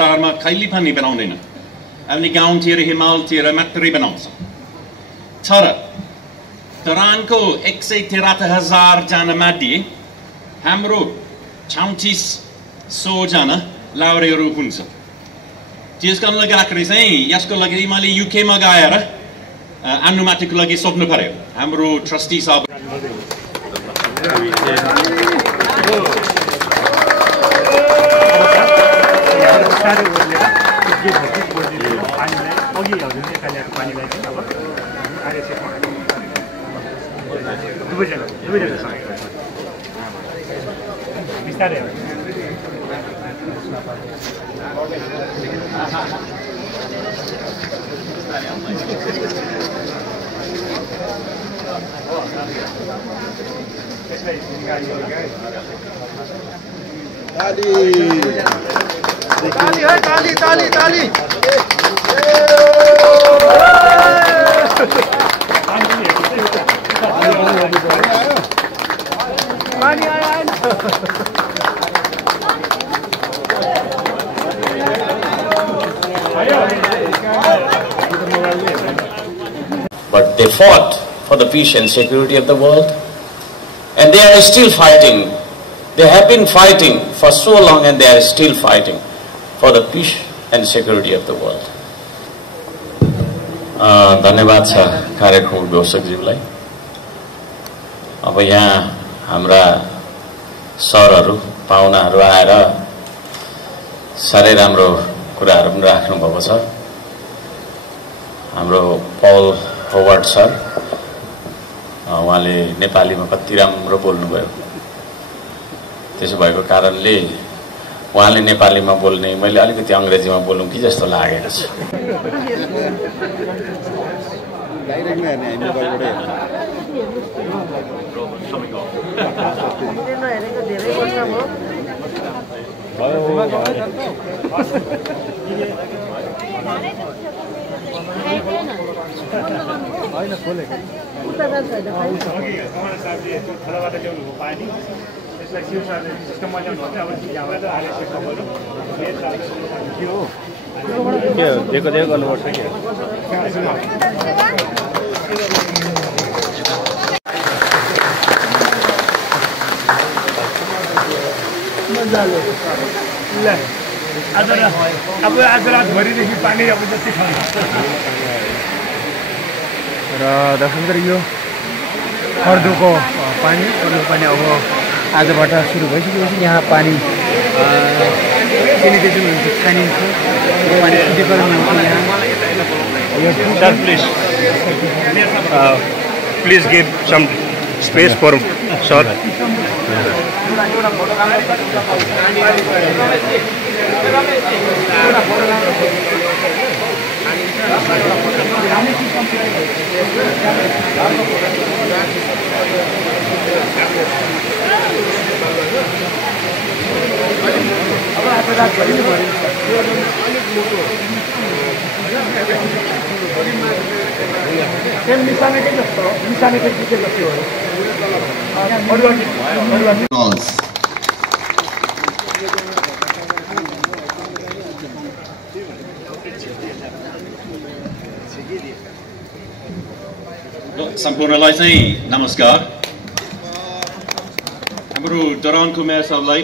बजारमा खैली पनि बनाउँदैन अनि गाउँतिर हिमालतिर मात्रै बनाउँछ तर तरानको 173,000 जना मध्ये हाम्रो 3600 जना लाउरेहरू हुन्छ त्यसको लागि चाहिँ यसको लागि मैले युके मा गएर अनुमतिको लागि सोध्नु पर्यो हाम्रो ट्रस्टी साहब ताली But they fought for the peace and security of the world, and they are still fighting. They have been fighting for so long, and they are still fighting for the peace and security of the world. धन्यवाद छ कार्यक्रम उद्घोषकज्यूलाई। अब यहाँ हाम्रा सरहरू पाहुनाहरू आएर साह्रै राम्रो कुराहरू पनि राख्नु भएको छ। हाम्रो पल होवर्ड सर उहाँले नेपालीमा कति राम्रो बोल्नुभयो। त्यसो भएको कारणले उहाँले नेपालीमा बोल्ने मैले अलिकति अंग्रेजीमा बोलौँ कि जस्तो लागेको छ। आज रातभरिदेखि पानी अब जति छ र दर्शक यो अर्दोको पानी अब आजबाट सुरु भइसकेपछि यहाँ पानी सेनिटेसन हुन्छ, छानिन्छ, पानी शुद्धिकरण हुन्छ। यहाँ please give some space for sir. सम्पूर्णलाई चाहिँ नमस्कार। हाम्रो दरानको मेयर साहबलाई,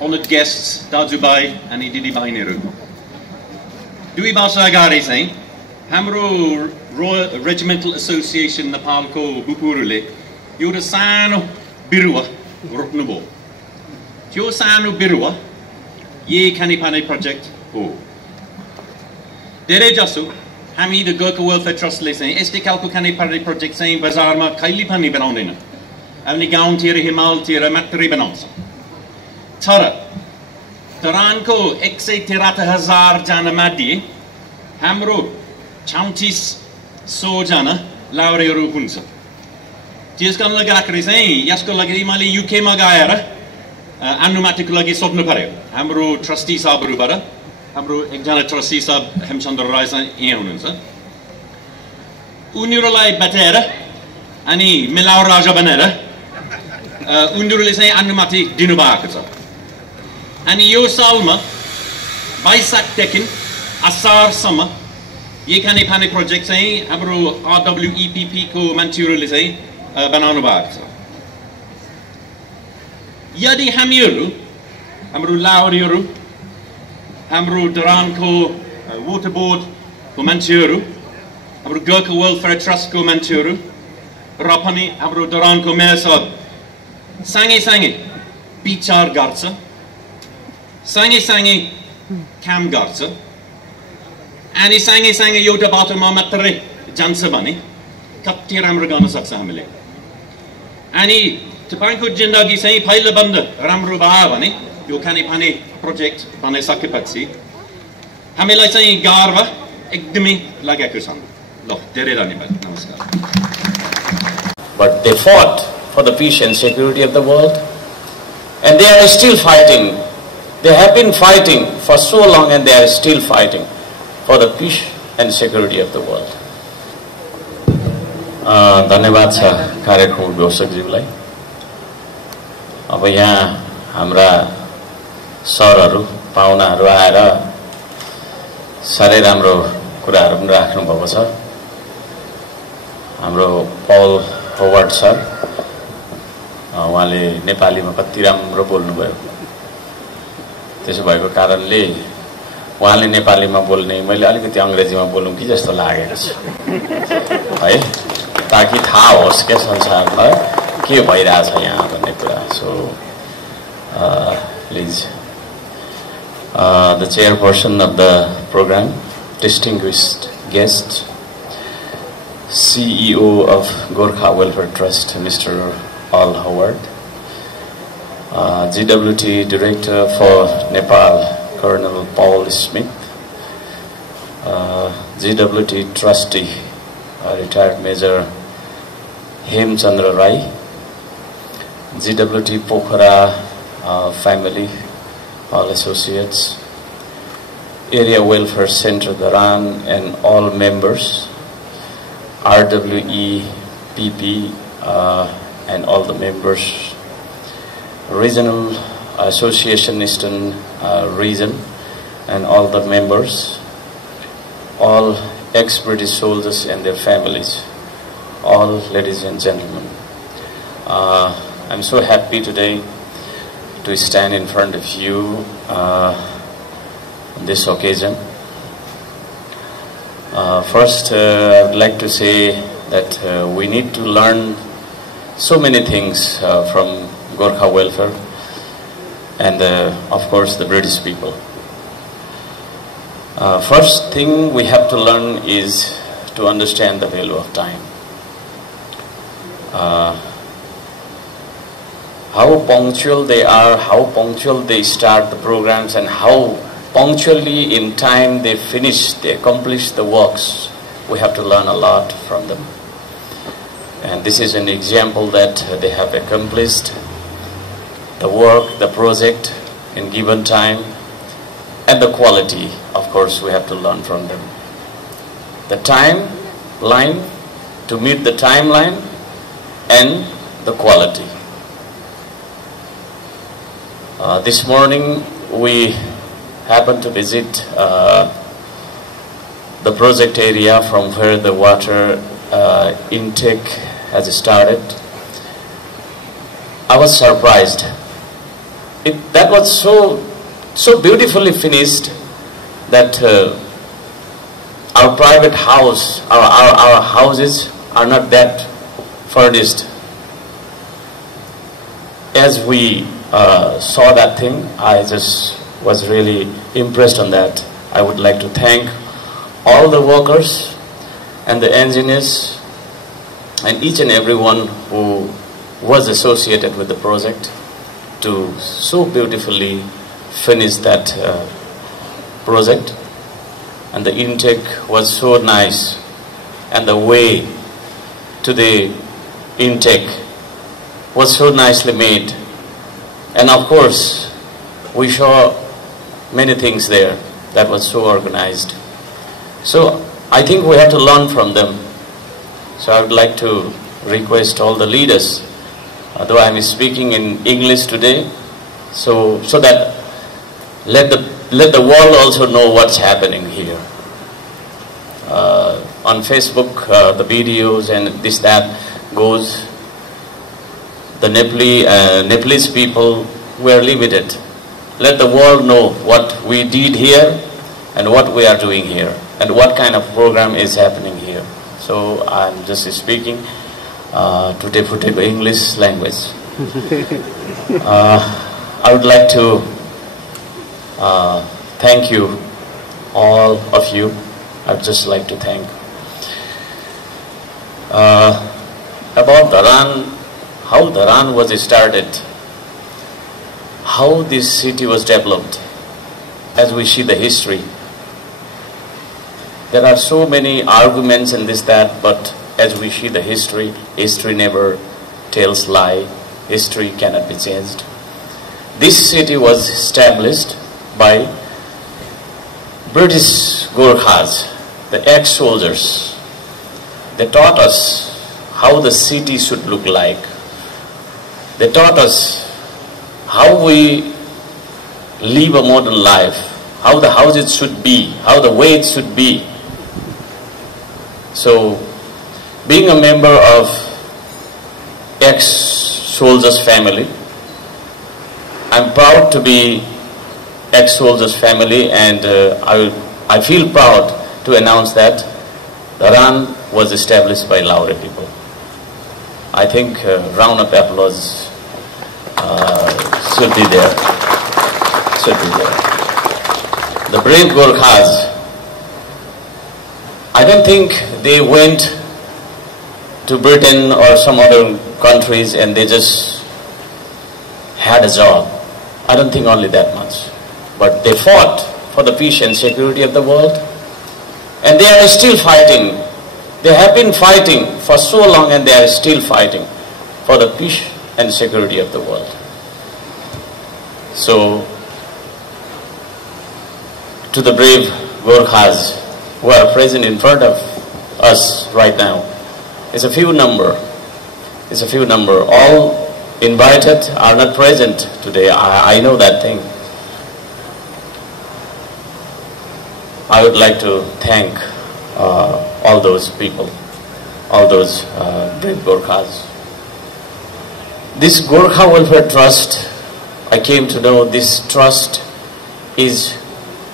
honored guests, दाजुभाइ अनि दिदीबहिनीहरू, दुई वर्ष अगाडि चाहिँ हाम्रो रोयल रेजिमेन्टल एसोसिएसन नेपालको बुपुरुले एउटा सानो बिरुवा रोप्नुभयो। त्यो सानो बिरुवा यही खानेपानी प्रोजेक्ट हो। धेरै जसो हामी द गोर्खा वेलफेयर ट्रस्टले चाहिँ यस्तै खालको खानेपानी प्रोजेक्ट चाहिँ बजारमा कहिले पनि बनाउँदैन अनि गाउँतिर हिमालतिर मात्रै बनाउँछ तर तरानको 173,000 जना मध्ये हाम्रो 3600 जना लाउरेहरू हुन्छ। त्यसको लागि चाहिँ यसको लागि मैले युके मा गएर अनुमतिको लागि सोध्नु पर्यो हाम्रो ट्रस्टी साहबहरूबाट। हाम्रो एकजना ट्रस्टी साहब हेमचन्द्र राय यहाँ हुनुहुन्छ। उनीहरूलाई बताएर अनि मिलाउ राजा बनेर उनीहरूले चाहिँ अनुमति दिनुभएको छ। अनि यो सालमा Baisak Tekin, Asar Sama, Yekani Pani project saying, Abro RWEPP ko Manchuru say, Banana Bar. Yadi Hamiru, Amru Lauriuru, Amru Duran ko Waterboard ko Manchuru, Amru Gurkha Welfare Trust ko Manchuru, Rapani, Amru Duran ko Mersab, Sangi, Bichar Garza, Sangi, Cam Garza, Ani Sangi Yoda Batu Mamatare, Jansabani, Kapti Ramragana Saksamile. Ani Tapanko Jindagi say Paila Banda, Ramru Baavani, Yokani Pani project, Pane Sakipatsi, Hamila saying Garva, Egdimi Lagakusan. Look, Deredani, Namaskar. But they fought for the peace and security of the world, and they are still fighting. They have been fighting for so long, and they are still fighting for the peace and security of the world. धन्यवाद छ कार्यक्रम व्यवस्थकज्यूलाई। अब यहाँ हाम्रा सरहरू पाहुनाहरू आएर साह्रै राम्रो कुराहरू पनि राख्नु भएको छ। हाम्रो पल होवर्ड सर, उहाँले नेपालीमा कति राम्रो बोल्नुभयो। त्यसो भएको कारणले उहाँले नेपालीमा बोल्ने मैले अलिकति अंग्रेजीमा बोलौँ कि जस्तो लागेको छ है, ताकि थाहा होस् के संसारमा के भइरहेछ यहाँ भन्ने कुरा। So please the chairperson of the program, distinguished guest, CEO of Gorkha Welfare Trust, Mr. Al Howard, GWT Director for Nepal, Colonel Paul Smith, GWT Trustee, Retired Major Hem Chandra Rai, GWT Pokhara family, all associates, Area Welfare Center Dharan and all members, RWEPP and all the members, Regional Association Eastern Region and all the members, all ex-British soldiers and their families, all ladies and gentlemen. I'm so happy today to stand in front of you on this occasion. First, I would like to say that we need to learn so many things from Gorkha Welfare and of course the British people. First thing we have to learn is to understand the value of time. How punctual they are, how punctual they start the programs, and how punctually in time they finish, they accomplish the works. We have to learn a lot from them. And this is an example that they have accomplished the work, the project in given time, and the quality, of course, we have to learn from them. The timeline, to meet the timeline, and the quality. This morning we happened to visit the project area from where the water intake has started. I was surprised. That was so beautifully finished that our private house, our houses are not that furnished. As we saw that thing, I just was really impressed on that. I would like to thank all the workers and the engineers and each and everyone who was associated with the project to so beautifully finish that project. And the intake was so nice, and the way to the intake was so nicely made. And of course, we saw many things there that was so organized. So I think we have to learn from them. So I would like to request all the leaders, though I am speaking in English today, so that let the let the world also know what's happening here. On Facebook, the videos and this, that goes. The Nepalese people were limited. Let the world know what we did here and what we are doing here and what kind of program is happening here. So I'm just speaking to English language. I would like to thank you, all of you. I'd just like to thank. About Dharan, how Dharan was started, how this city was developed, as we see the history. There are so many arguments in this, that, but as we see the history, history never tells lie, history cannot be changed. This city was established by British Gorkhas, the ex-soldiers. They taught us how the city should look like. They taught us how we live a modern life, how the houses should be, how the way it should be. So, being a member of ex-soldiers family, I'm proud to be ex-soldiers family, and I feel proud to announce that Dharan was established by Laure people. I think round of applause should be there. The brave Gorkhas, I don't think they went to Britain or some other countries and they just had a job. I don't think only that much. But they fought for the peace and security of the world. And they are still fighting. They have been fighting for so long, and they are still fighting for the peace and security of the world. So, to the brave Gorkhas who are present in front of us right now, it's a few number. All invited are not present today. I know that thing. I would like to thank all those people, all those brave Gorkhas. This Gorkha Welfare Trust, I came to know this trust is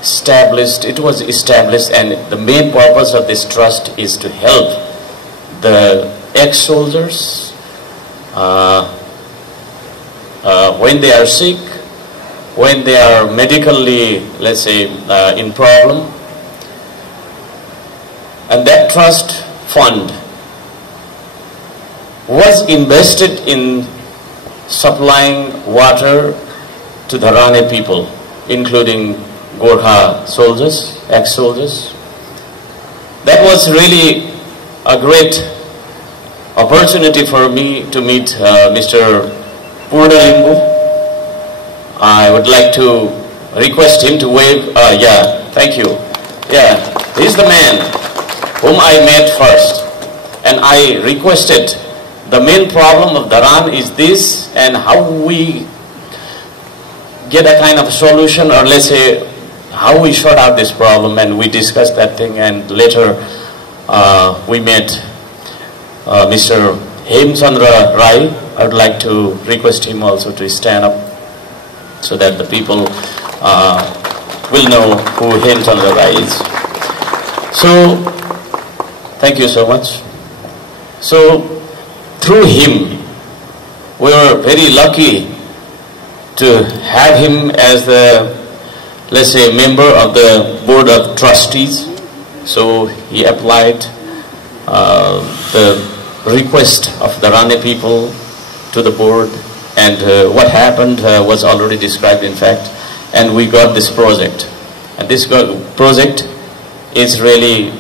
established, it was established, and the main purpose of this trust is to help the ex-soldiers when they are sick, when they are medically, let's say, in problem. And that trust fund was invested in supplying water to the Dharane people, including Gorkha soldiers, ex-soldiers. That was really a great opportunity for me to meet Mr. Purna Limbu. I would like to request him to wave. Yeah, thank you. Yeah, he's the man whom I met first, and I requested the main problem of Dharan is this, and how we get a kind of solution, or let's say how we sort out this problem, and we discussed that thing, and later we met Mr. Hemchandra Rai. I would like to request him also to stand up so that the people will know who Hemchandra Rai is. So, thank you so much. So, through him, we were very lucky to have him as the, let's say, member of the Board of Trustees. So he applied the request of the Dharane people to the board, and what happened was already described, in fact, and we got this project. And this project is really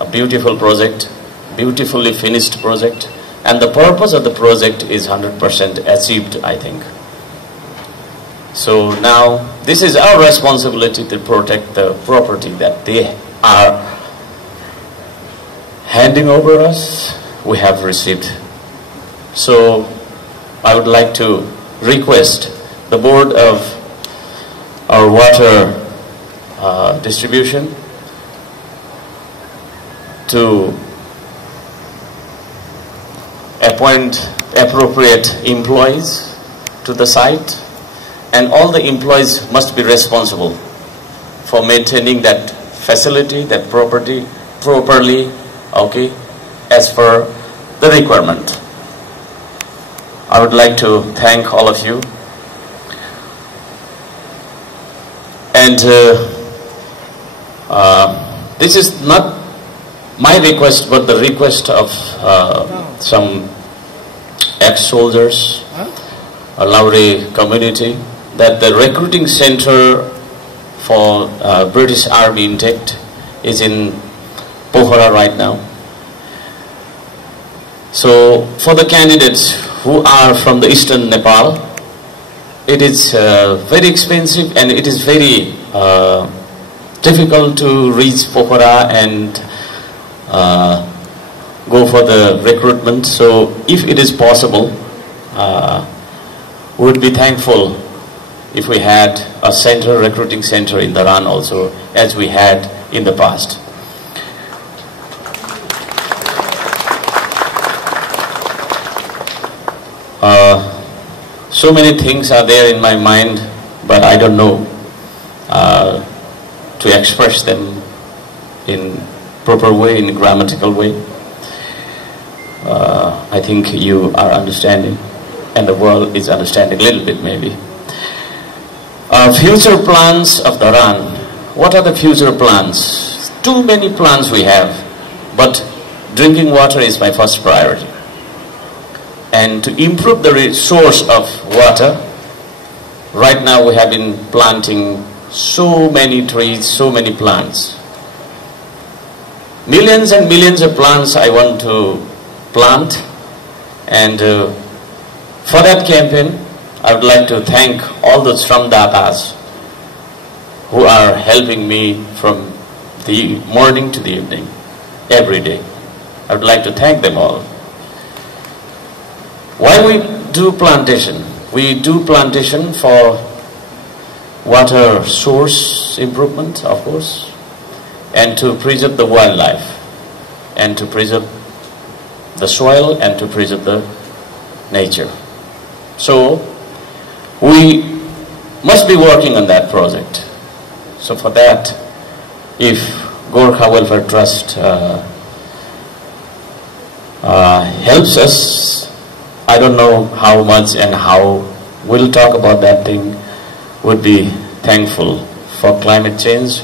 a beautiful project, beautifully finished project, and the purpose of the project is 100% achieved, I think. So now, this is our responsibility to protect the property that they are handing over us, we have received. So, I would like to request the board of our water distribution, to appoint appropriate employees to the site, and all the employees must be responsible for maintaining that facility, that property properly, okay, as per the requirement. I would like to thank all of you. And this is not my request, but the request of some ex-soldiers, a Lauri community, that the recruiting center for British Army intake is in Pokhara right now. So for the candidates who are from the eastern Nepal, it is very expensive and it is very difficult to reach Pokhara and go for the recruitment. So if it is possible, we would be thankful if we had a center, recruiting center in Dharan also, as we had in the past. So many things are there in my mind, but I don't know to express them in proper way, in a grammatical way. I think you are understanding, and the world is understanding a little bit maybe. Future plans of Dharan. What are the future plans? Too many plans we have, but drinking water is my first priority. And to improve the source of water, right now we have been planting so many trees, so many plants. Millions and millions of plants I want to plant, and for that campaign I would like to thank all the Shramdatas who are helping me from the morning to the evening, every day. I would like to thank them all. Why we do plantation? We do plantation for water source improvement, of course, and to preserve the wildlife, and to preserve the soil, and to preserve the nature. So we must be working on that project. So for that, if Gorkha Welfare Trust helps us, I don't know how much and how we'll talk about that thing, would be thankful. For climate change,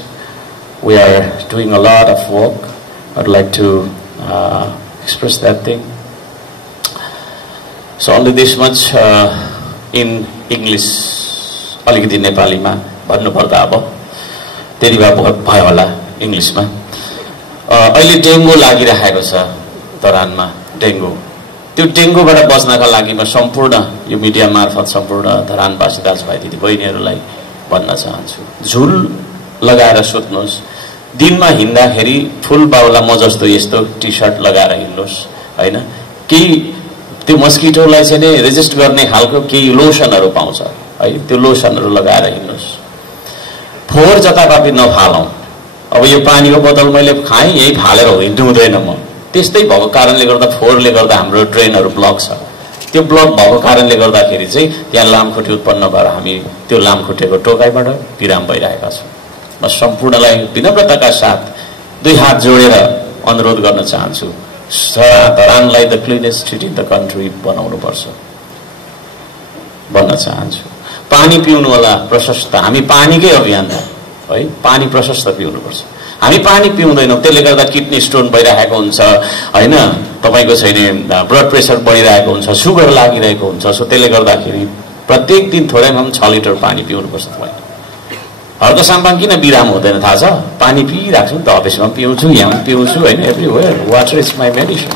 we are doing a lot of work. I'd like to express that thing. So only this much in English. अलिकति नेपालीमा भन्नुपर्दा अब त्यति भए भयो होला इङ्ग्लिसमा। अहिले डेङ्गु लागिरहेको छ धरानमा, डेङ्गु। त्यो डेङ्गुबाट बच्नका लागि म सम्पूर्ण यो मिडिया मार्फत सम्पूर्ण धरानवासी दाजुभाइ दिदीबहिनीहरूलाई भन्न चाहन्छु, झुल लगाएर सुत्नुहोस्। दिनमा हिँड्दाखेरि फुल बाउला म जस्तो यस्तो टी सर्ट लगाएर हिँड्नुहोस्, हैन? केही त्यो मस्किटोलाई चाहिँ नि रेजिस्ट गर्ने खालको केही लोसनहरू पाउँछ है, त्यो लोसनहरू लगाएर हिँड्नुहोस्। फोहोर जताततै नफालौँ। अब यो पानीको बोतल मैले खाएँ, यही फालेर हिँड्नु हुँदैन म। त्यस्तै भएको कारणले गर्दा फोहोरले गर्दा हाम्रो ड्रेनहरू ब्लक छ। त्यो ब्लक भएको कारणले गर्दाखेरि चाहिँ त्यहाँ लामखुट्टे उत्पन्न भएर हामी त्यो लामखुट्टेको टोकाइबाट बिराम भइरहेका छौँ। म सम्पूर्णलाई विनम्रताका साथ दुई हात जोडेर अनुरोध गर्न चाहन्छु, धरानलाई the cleanest city in the country बनाउनुपर्छ भन्न चाहन्छु। पानी पिउनु होला प्रशस्त, हामी पानीकै अभियान है, पानी प्रशस्त पिउनुपर्छ। हामी पानी पिउँदैनौँ, त्यसले गर्दा किडनी स्टोन भइरहेको हुन्छ हैन, तपाईको चाहिँ ब्लड प्रेसर बढिरहेको हुन्छ, सुगर लागिरहेको हुन्छ। सो त्यसले गर्दाखेरि प्रत्येक दिन थोरैमा पनि 6 लिटर पानी पिउनुपर्छ। तपाईले हर्क साम्पाङ किन बिराम हुँदैन थाहा छ? पानी पिइरहेको छु नि त, अफिसमा पिउँछु, यहाँ पिउँछु हैन, everywhere water is my medicine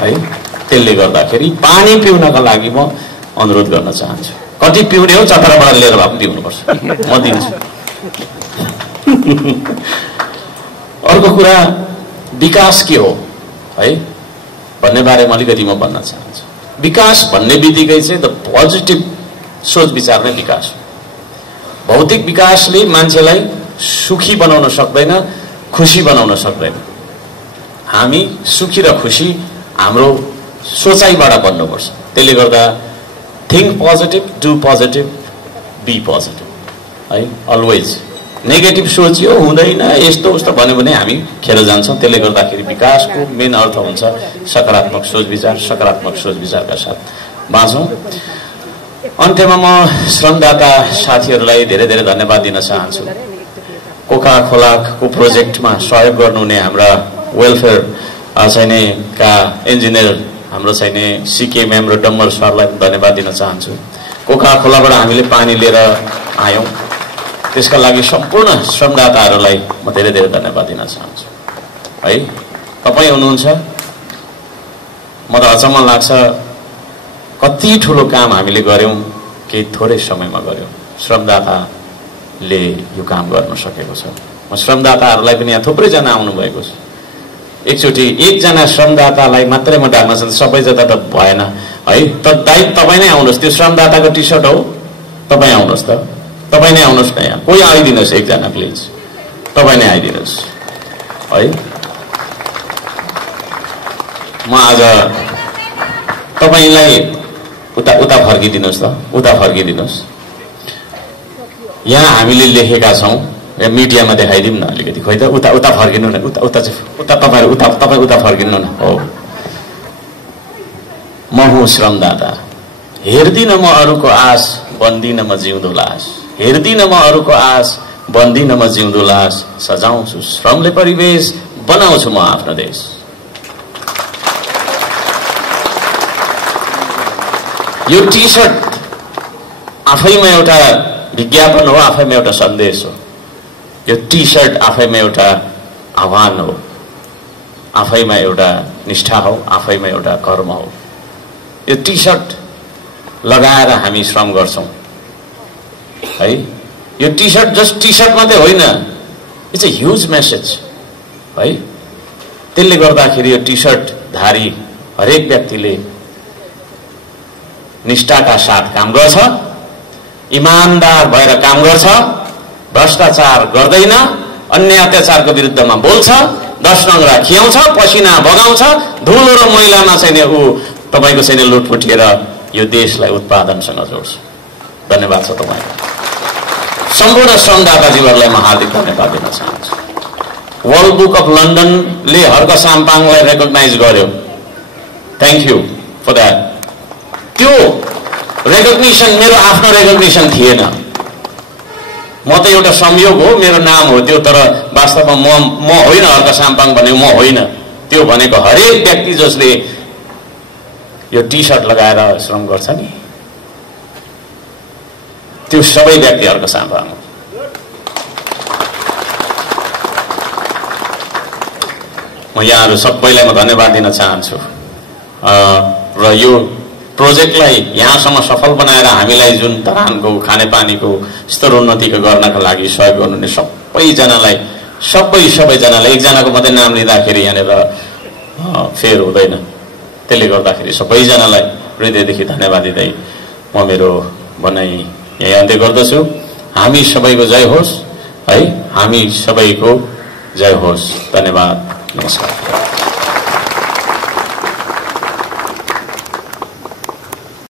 है। त्यसले गर्दाखेरि पानी पिउनका लागि म अनुरोध गर्न चाहन्छु। कति पिउने हो चतराबाट लिएर भए पनि पिउनुपर्छ, म दिन्छु। अर्को कुरा विकास के हो है भन्ने बारेमा अलिकति म भन्न चाहन्छु। विकास भन्ने बित्तिकै चाहिँ द पोजिटिभ सोच विचार नै विकास हो। भौतिक विकासले मान्छेलाई सुखी बनाउन सक्दैन, खुशी बनाउन सक्दैन। हामी सुखी र खुशी हाम्रो सोचाइबाट बन्नुपर्छ। त्यसले गर्दा think positive, do positive, be positive है। अलवेज नेगेटिभ सोचियो हुँदैन यस्तो उस्तो भन्यो भने हामी खेर जान्छौँ। त्यसले गर्दाखेरि विकासको मेन अर्थ हुन्छ सकारात्मक सोच विचार, सकारात्मक सोच विचारका साथ बाँचौँ। अन्त्यमा म श्रमदाता साथीहरूलाई धेरै धेरै धन्यवाद दिन चाहन्छु। कोका खोलाको प्रोजेक्टमा सहयोग गर्नुहुने हाम्रा वेलफेयर चाहिने का इन्जिनियर हाम्रो चाहिने सिके म्याम र डम्बर सरलाई धन्यवाद दिन चाहन्छु। कोका खोलाबाट हामीले पानी लिएर आयौँ, त्यसका लागि सम्पूर्ण श्रमदाताहरूलाई म धेरै धेरै धन्यवाद दिन चाहन्छु है। तपाईँ हुनुहुन्छ, म त अचम्म लाग्छ कति ठुलो काम हामीले गर्यौँ कि थोरै समयमा गर्यौँ। श्रमदाताले यो काम गर्न सकेको छ। म श्रमदाताहरूलाई पनि यहाँ थुप्रैजना आउनुभएको छ। एकचोटि एकजना श्रमदातालाई मात्रै म डाक्न चाहन्छु, सबै जता त भएन है। तपाईँ नै आउनुहोस्, त्यो श्रमदाताको टी सर्ट हो, तपाईँ आउनुहोस् त, तपाईँ नै आउनुहोस् न यहाँ। कोही आइदिनुहोस् एकजना प्लिज, तपाईँ नै आइदिनुहोस् है। म आज तपाईँलाई उता फर्किदिनुहोस् त, उता फर्किदिनुहोस्। यहाँ हामीले लेखेका छौँ, मिडियामा देखाइदिउँ न अलिकति। खोइ त उता फर्किनु न, तपाईँ उता फर्किनु न। हो, म हुँ श्रमदाता, हेर्दिन म अरूको आश, बन्दिन म जिउँदो लास। हेर्दिन म अरूको आश, बन्दिन म जिउँदो लास। सजाउँछु श्रमले परिवेश, बनाउँछु म आफ्नो देश। यो टी सर्ट आफैमा एउटा विज्ञापन हो, आफैमा एउटा सन्देश हो। यो टी सर्ट आफैमा एउटा आह्वान हो, आफैमा एउटा निष्ठा हो, आफैमा एउटा कर्म हो। यो टी सर्ट लगाएर हामी श्रम गर्छौँ है। यो T shirt just T shirt मात्रै होइन, इट्स अ ह्युज मेसेज है। त्यसले गर्दाखेरि यो टी सर्ट धारी हरेक व्यक्तिले निष्ठाका साथ काम गर्छ, इमानदार भएर काम गर्छ, भ्रष्टाचार गर्दैन, अन्य अत्याचारको विरुद्धमा बोल्छ, 10 नङ्ग्रा खियाउँछ, पसिना बगाउँछ, धुलो र मैलामा चाहिँ ऊ तपाईँको चाहिँ लुटपुटिएर यो देशलाई उत्पादनसँग जोड्छ। धन्यवाद छ तपाईँको। सम्पूर्ण श्रमदाताजीहरूलाई म हार्दिक धन्यवाद दिन चाहन्छु। वर्ल्ड बुक अफ लन्डनले हर्क साम्पाङलाई रेकग्नाइज गर्यो, थ्याङ्क यू फर द्याट। त्यो रेकग्निसन मेरो आफ्नो रेकग्निसन थिएन, म त एउटा संयोग हो, मेरो नाम हो त्यो, तर वास्तवमा म होइन हर्क साम्पाङ भनेको, म होइन। त्यो भनेको हरेक व्यक्ति जसले यो टी सर्ट लगाएर श्रम गर्छ नि, त्यो सबै व्यक्ति हर्क साम्पाङ हो। म यहाँहरू सबैलाई म धन्यवाद दिन चाहन्छु। र यो प्रोजेक्टलाई यहाँसम्म सफल बनाएर हामीलाई जुन धरानको खानेपानीको स्तरोन्नतिको गर्नका लागि सहयोग गर्नुहुने सबैजनालाई, सबैजनालाई, एकजनाको मात्रै नाम लिँदाखेरि यहाँनिर फेर हुँदैन। त्यसले गर्दाखेरि सबैजनालाई हृदयदेखि धन्यवाद दिँदै म मेरो भनाइ यही अन्त्य गर्दछु। हामी सबैको जय होस् है, हामी सबैको जय होस्। धन्यवाद, नमस्कार।